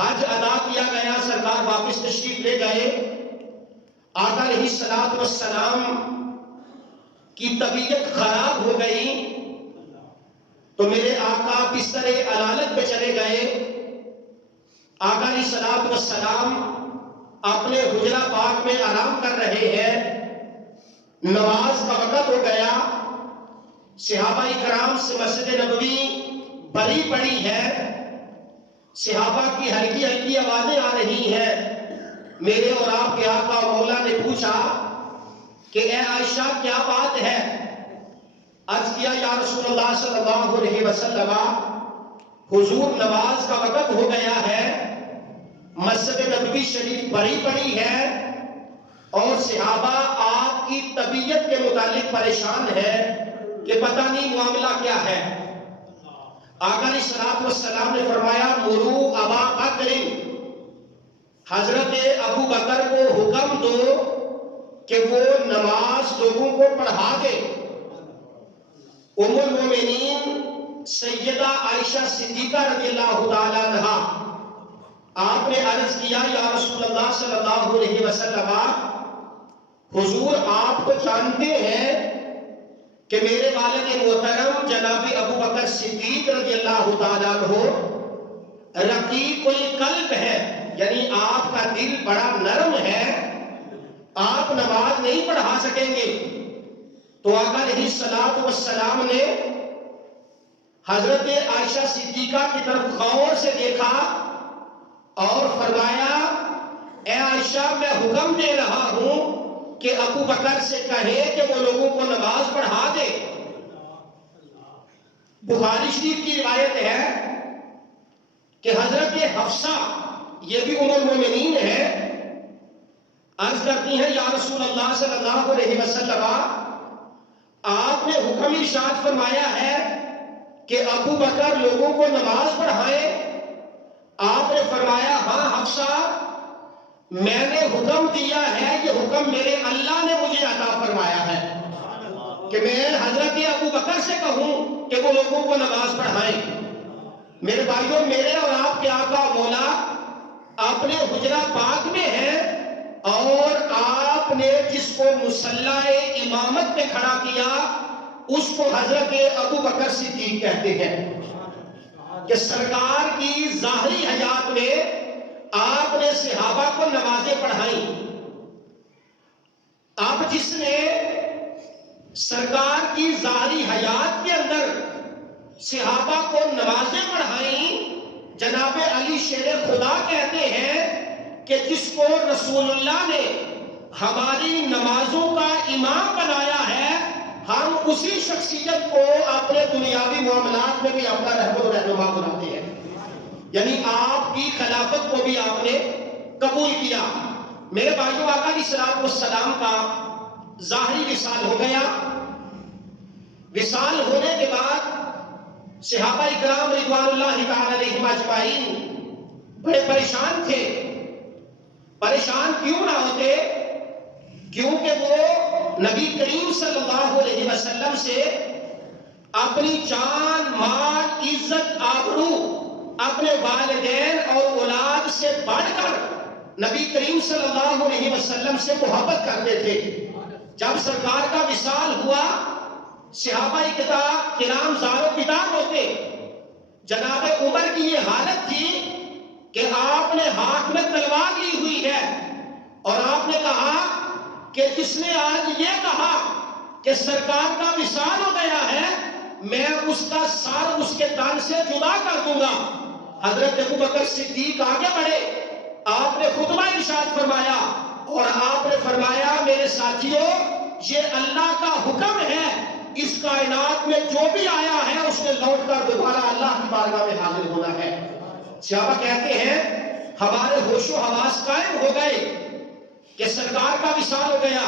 حج ادا کیا گیا، سرکار واپس تشریف لے گئے. آقا علیہ الصلوۃ والسلام کی طبیعت خراب ہو گئی تو میرے آقا بستر علالت پہ چلے گئے. آقا علیہ الصلوۃ والسلام اپنے حجرہ پاک میں آرام کر رہے ہیں. نماز کا وقت ہو گیا. صحابہ کرام سے مسجد نبوی بھری پڑی ہے. صحابہ کی ہلکی ہلکی آوازیں آ رہی ہیں. میرے اور آپ کے آقا مولا نے پوچھا کہ اے عائشہ کیا بات ہے؟ عرض کیا یا رسول اللہ صلی اللہ علیہ وسلم حضور نماز کا وقت ہو گیا ہے، مسجد نبوی شریف بھری پڑی ہے اور صحابہ آپ کی طبیعت کے متعلق پریشان ہے کہ پتہ نہیں معاملہ کیا ہے. آقا علیہ الصلوۃ والسلام نے فرمایا مرو ابا بکر، حضرت ابو بکر کو حکم دو کہ وہ نماز لوگوں کو پڑھا دے. ام المومنین سیدہ عائشہ صدیقہ رضی اللہ تعالی عنہا آپ نے عرض کیا یا رسول اللہ صلی اللہ علیہ وسلم حضور آپ کو جانتے ہیں کہ میرے والد محترم جناب ابو بکر صدیق رضی اللہ تعالیٰ عنہ رقیق القلب ہے، یعنی آپ کا دل بڑا نرم ہے، آپ نماز نہیں پڑھا سکیں گے. تو آقا علیہ الصلوۃ والسلام نے حضرت عائشہ صدیقہ کی طرف غور سے دیکھا اور فرمایا اے عائشہ میں حکم دے رہا ہوں کہ ابو بکر سے کہے کہ وہ لوگوں کو نماز پڑھا دے. بخاری شریف کی روایت ہے کہ حضرت حفصہ یہ بھی ام المومنین ہے، عرض کرتی ہیں یا رسول اللہ صلی اللہ علیہ وسلم آپ نے حکم ارشاد فرمایا ہے کہ ابو بکر لوگوں کو نماز پڑھائیں. آپ نے فرمایا ہاں حفصہ میں نے حکم دیا ہے، یہ حکم میرے اللہ نے مجھے عطا فرمایا ہے کہ میں حضرت ابو بکر سے کہوں کہ وہ لوگوں کو نماز پڑھائیں. میرے بھائیوں میرے اور آپ کے آقا مولا اپنے حجرہ پاک میں ہیں اور آپ نے جس کو مصلی امامت پہ کھڑا کیا اس کو حضرت ابو بکر صدیق کہتے ہیں کہ سرکار کی ظاہری حیات میں آپ نے صحابہ کو نمازیں پڑھائیں. آپ جس نے سرکار کی ظاہری حیات کے اندر صحابہ کو نمازیں پڑھائیں، جناب علی شیر خدا کہتے ہیں کہ جس کو رسول اللہ نے ہماری نمازوں کا امام بنایا ہے ہم اسی شخصیت کو اپنے دنیاوی معاملات میں بھی اپنا رہبر و رہنما بناتے ہیں. یعنی آپ کی خلافت کو بھی آپ نے قبول کیا. میرے بھائیوں آقا علیہ الصلوۃ والسلام کا ظاہری وصال ہو گیا. وصال ہونے کے بعد صحابہ اکرام رضوان اللہ تعالی علیہم اجمعین بڑے پریشان تھے. پریشان کیوں نہ ہوتے؟ کیونکہ وہ نبی کریم صلی اللہ علیہ وسلم سے اپنی جان مال عزت آبرو اپنے والدین اور اولاد سے بڑھ کر نبی کریم صلی اللہ علیہ وسلم سے محبت کرتے تھے. جب سرکار کا وصال ہوا صحابہ کرام زار و بدار ہوتے. جناب عمر کی یہ حالت تھی کہ آپ نے ہاتھ میں تلوار لی ہوئی ہے اور آپ نے کہا کہ جس نے آج یہ کہا کہ سرکار کا وصال ہو گیا ہے میں اس کا سر اس کے تن سے جدا کر دوں گا. حضرت ابو بکر صدیق آگے بڑھے، آپ نے خطبہ ارشاد فرمایا اور آپ نے فرمایا میرے ساتھیوں یہ اللہ کا حکم ہے، اس کائنات میں جو بھی آیا ہے اس نے لوٹ کر دوبارہ اللہ کی بارگاہ میں حاضر ہونا ہے. صحابہ کہتے ہیں ہمارے ہوش و حواس قائم ہو گئے کہ سرکار کا وصال ہو گیا.